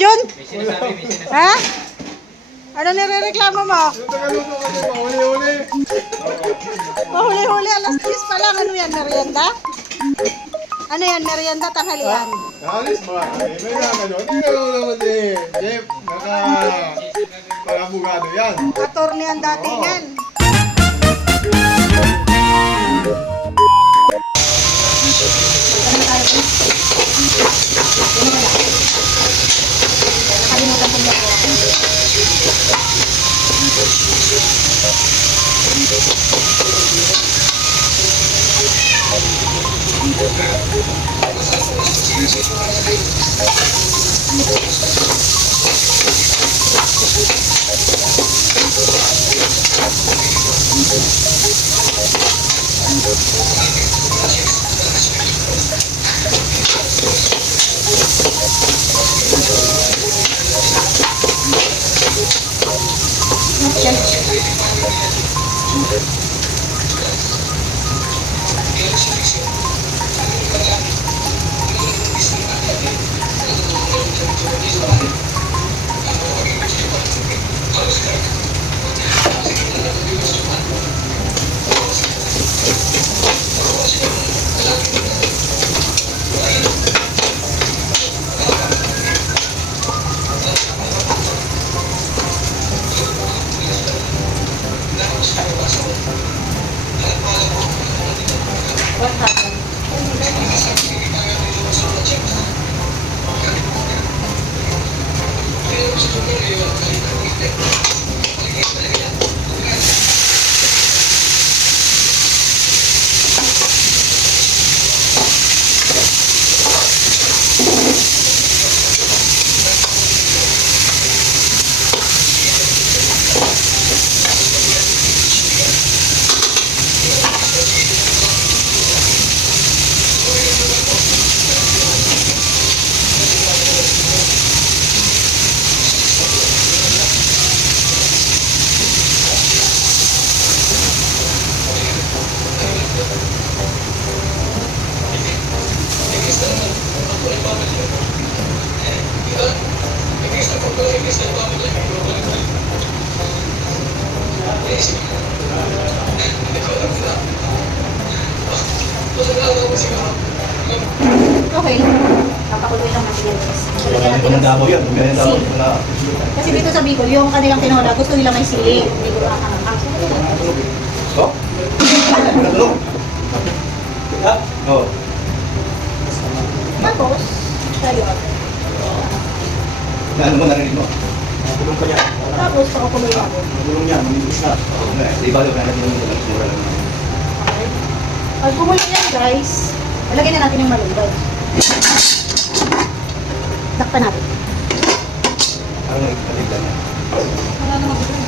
Jun? Ha? Ano nirereklamo mo? Yung tagaluto kasi mahuli-huli. Mahuli-huli, alas 10 pa lang. Ano yan, merienda? Ano yan, merienda, tanghalian? Alis ba kami? May gano'n. Hindi gano'n naman si Jeff. Pag-abogado yan. Attorney ang datingan. What happened? Okay. Papakuloy lang natin yan. Wala ko ng damo yun. Ganyan daw wala. Kasi dito sa Bicol, yung kanilang tinola, gusto nila may sili. Hindi ko ang Oh? Natulog? Ha? Oo. Tapos, tayo. Ano mo narinig mo? Natulog pa niya. Tapos, pakukuloy ako. Natulog niya. Mamibis na. Di ba doon na natin yung mura lang. Okay. Pag kumuloy yan, guys, lagyan na natin yung malunggay. Takpan natin. Ano nagpatigla niya? Wala naman ito.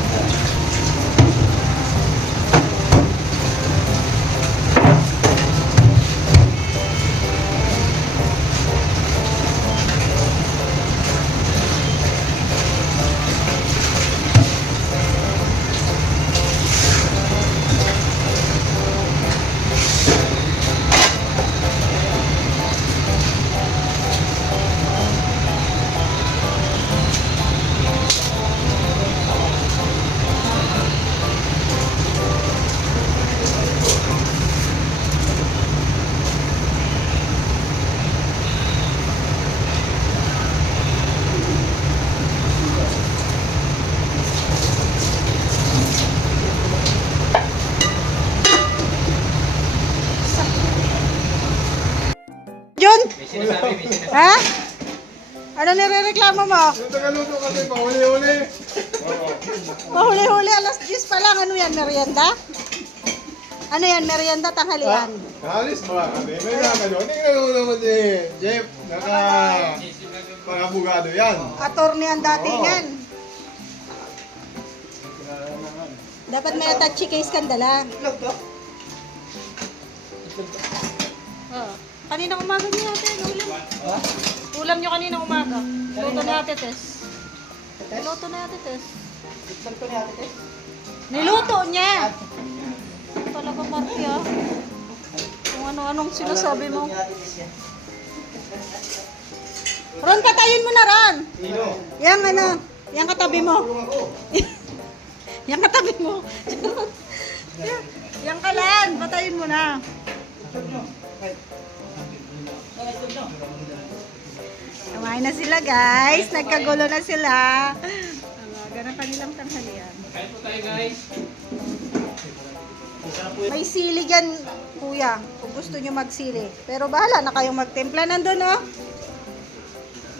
Jun? Ha? Ano nirereklamo mo? Yung tagaluto kasi mahuli-huli. Mahuli-huli, alas 10 pa lang. Ano yan, merienda? Ano yan, merienda, tanghalian? Alis ba kami? May gano'n. Hindi gano'n naman si Jeff. Pag-abogado yan. Attorney ang datingan. Dapat may attached case kang dala. Oh. Kanina umaga niyo natin, ulam. Ulam niyo kanina umaga. Luto na ate Tess. Niluto na ate Tess. Niluto niya. Talaga Marty ah. Kung ano-anong sinasabi mo. Ron, patayin mo na Ron. Sino? Yang ano, yang katabi mo. Yang katabi mo. Yang kalan, patayin mo na. Kumain na sila guys, nagkagulo na sila. Ganang kanilang tanghalian. Kain po tayo guys. May sili dyan, kuya, kung gusto nyo magsili. Pero bahala na kayong magtimpla. Nandun, oh.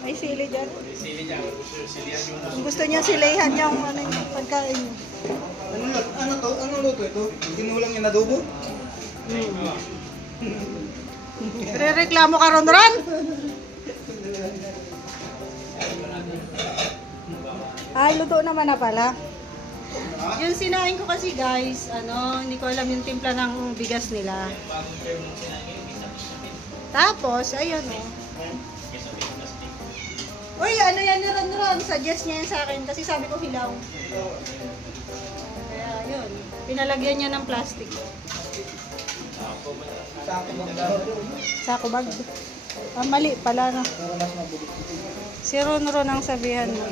May sili dyan. Sili dyan. Silihan yung Kung gusto nyo silihan yung ano, yung pagkain nyo. Ano to? Ano luto ito? Ginulang yung adobo? Re-reklamo ka ron, Ron? Ay, luto naman na pala. Yung sinain ko kasi guys, hindi ko alam yung timpla ng bigas nila. Tapos, ayun oh. Uy, ano yan ni Ron? Suggest niya yan sa akin kasi sabi ko hilaw. Kaya yun, pinalagyan niya ng plastic. Sako bag. Ah, mali pala no. Si Ron ang sabihan mo.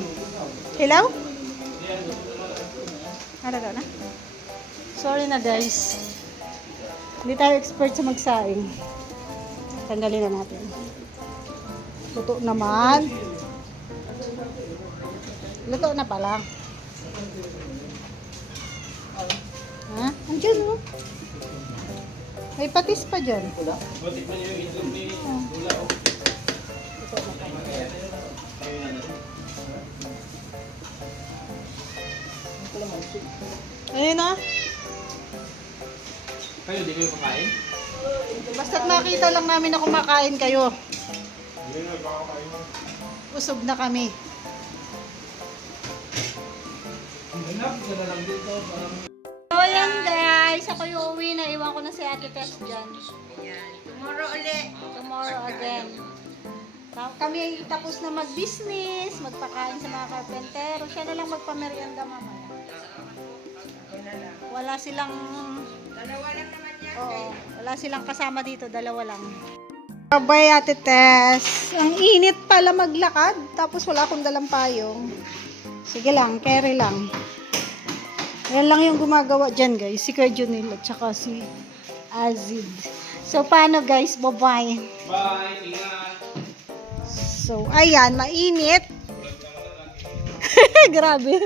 Hilaw? Ano daw na? Sorry na guys. Hindi tayo expert sa magsaing. Tanggalin na natin. Luto naman. Luto na pala. Ha? Andiyan mo. May patis pa dyan. Butik mo yung itlog ni Dula. Luto na pala. Ayun na. Kayo, di kayo kakain? Basta't makita lang namin na kumakain kayo. Usog na kami. So ayan guys, ako yung uwi na. Iwan ko na si Ate Tess dyan. Tomorrow ulit. Tomorrow again. Kami ay tapos na mag-business, magpakain sa mga karpentero. Siya na lang magpamerienda mamaya. Wala silang... Dalawa lang naman yan. Oo, wala silang kasama dito, dalawa lang. Bye Ate Tess. Ang init pala maglakad, tapos wala akong dalang payong. Sige lang, carry lang. Yan lang yung gumagawa dyan guys, si Kuya Junil at saka si Azid. So paano guys, bye-bye. Bye, ingat. So ayan, mainit. Grabe.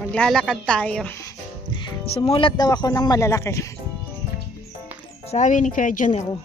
Maglalakad tayo. Sumulat daw ako ng malalaki. Sabi ni Kuya Junil.